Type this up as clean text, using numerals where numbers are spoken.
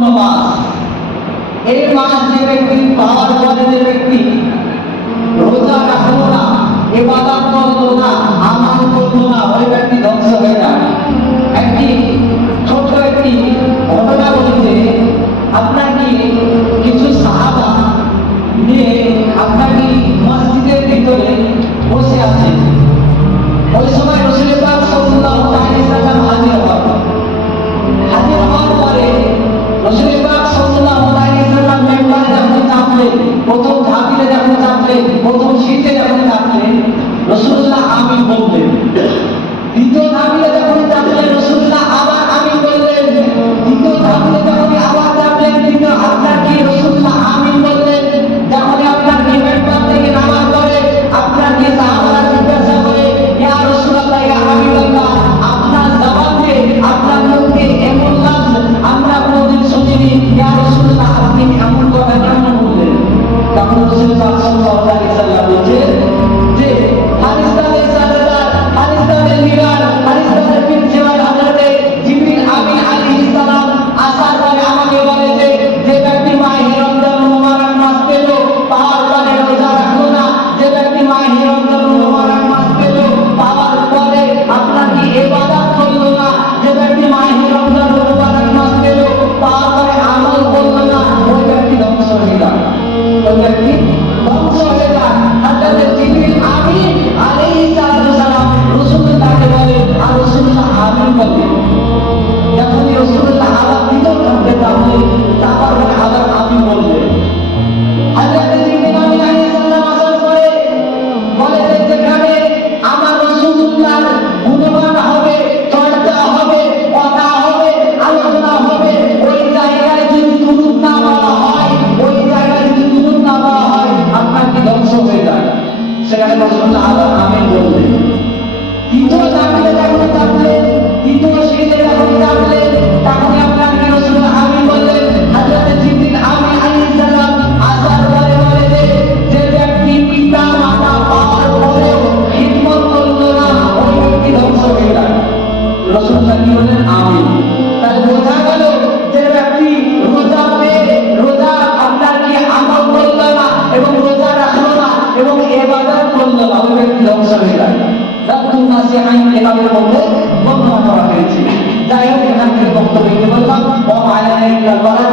মাস। এই মাস যে ব্যক্তি পাওয়ার পরে যে ব্যক্তি রোজা রাখলো না, ইবাদত করলো না, আমল করলো না, ওই ব্যক্তি ধ্বংস হয়ে যায়। একটি ছোট একটি ঘটনা বলছে, আপনার কি কিছু সাহাবা নিয়ে আপনার কি মসজিদের ভিতরে বসে আছে। ওই সময় রাসূল পাক সাল্লাল্লাহু আলাইহি ওয়াসাল্লাম হাজির হন। হাজির হওয়ার পরে রাসূল পাক সাল্লাল্লাহু আলাইহি ওয়াসাল্লাম মেম্বারে যখন চাপলেন, প্রথম ধাপিতে যখন চাপলেন, প্রথম সিটে যখন চাপলেন, রাসূলুল্লাহ আমিন বললেন। দ্বিতীয় ধাপিতে যখন চাপলেন, রাসূলুল্লাহ আবার আমিন বললেন। তৃতীয় ধাপিতে যখন আবার চাপলেন, তৃতীয় আপনার কি রাসূলুল্লাহ আমিন বললেন। যখন আপনার কি মেম্বার থেকে নামার পরে আপনার কি সাহাবারা জিজ্ঞাসা করে, ইয়া রাসূলুল্লাহ, ইয়া হাবিবাল্লাহ, আপনার জবানে আপনার মুখে এমন লাফজ আমরা কোনদিন শুনিনি, ইয়া রাসূলুল্লাহ, আপনি এমন কথা কেন বললেন? তখন রাসূল পাক সাল্লাল্লাহু আলাইহি ওয়াসাল্লাম বলেন যে হাদিসের সাদাদার, হাদিসের লিডার, হাদিসের প্রিন্সিপাল হযরতে জিবরিল আমিন আলাইহিস সালাম আসার পরে আমাকে বলে যে ব্যক্তি মাহে রমজান মুবারক মাস পেল, পাওয়ার পরে রোজা রাখলো না, যে ব্যক্তি মাহে রমজান মুবারক মাস পেল, পাওয়ার পরে আপনার কি ইবাদত করলো না, যে ব্যক্তি মাহে রমজান মুবারক মাস পেল, পাওয়ার পরে আমল করলো না, ওই ব্যক্তি ধ্বংস হয়ে যায়। ওই ব্যক্তি ধ্বংস হয়ে যায়। হযরত জিবরিল আমিন আলাইহিস সালাম রাসূলুল্লাহকে বলে, আর রাসূলুল্লাহ আমিন বলে। যখন রাসূলুল্লাহ আবার দ্বিতীয় ধাপে চাপলেন, চাপার পরে আবার আমিন বললেন। হযরত জিবরিল আমিন আলাইহিস সালাম আসার পরে বলে যে যেখানে আমার রাসূলুল্লাহর গুণগান হবে, চর্চা হবে, কথা হবে, আলোচনা হবে, ওই জায়গায় যদি দুরূদ না বলা হয়, ওই জায়গায় যদি দুরূদ না বলা হয়, আপনার কি ধ্বংস হয়ে যায়। সেখানে রাসূলুল্লাহ আবার আমিন বললেন। তৃতীয় ধাপে যখন চাপলেন, তৃতীয় সিঁড়িতে যখন চাপলেন, তখন আপনার কি রাসূলুল্লাহ আমিন বললেন। হযরত জিবরিল আমিন আলাইহিস সালাম আসার পরে বলে যে ব্যক্তি পিতা মাতা পাওয়ার পরেও খিদমত করলো না, ওই ব্যক্তি ধ্বংস হয়ে যায়। রাসূলুল্লাহ কি বলেন? আমিন। তাহলে বোঝা গেল যে ব্যক্তি রোজা পেয়ে রোজা আপনার কি আমল করলো না এবং রোজা রাখলো না এবং ইবাদত করলো না, ওই ব্যক্তি ধ্বংস হয়ে যায়। রাব্বুন নাসিহান কিতাবের মধ্যে বর্ণনা করা হয়েছে। যাই হোক, এখান থেকে বক্তব্য বললাম। ওয়া আলাইহি ওয়া সাল্লাম।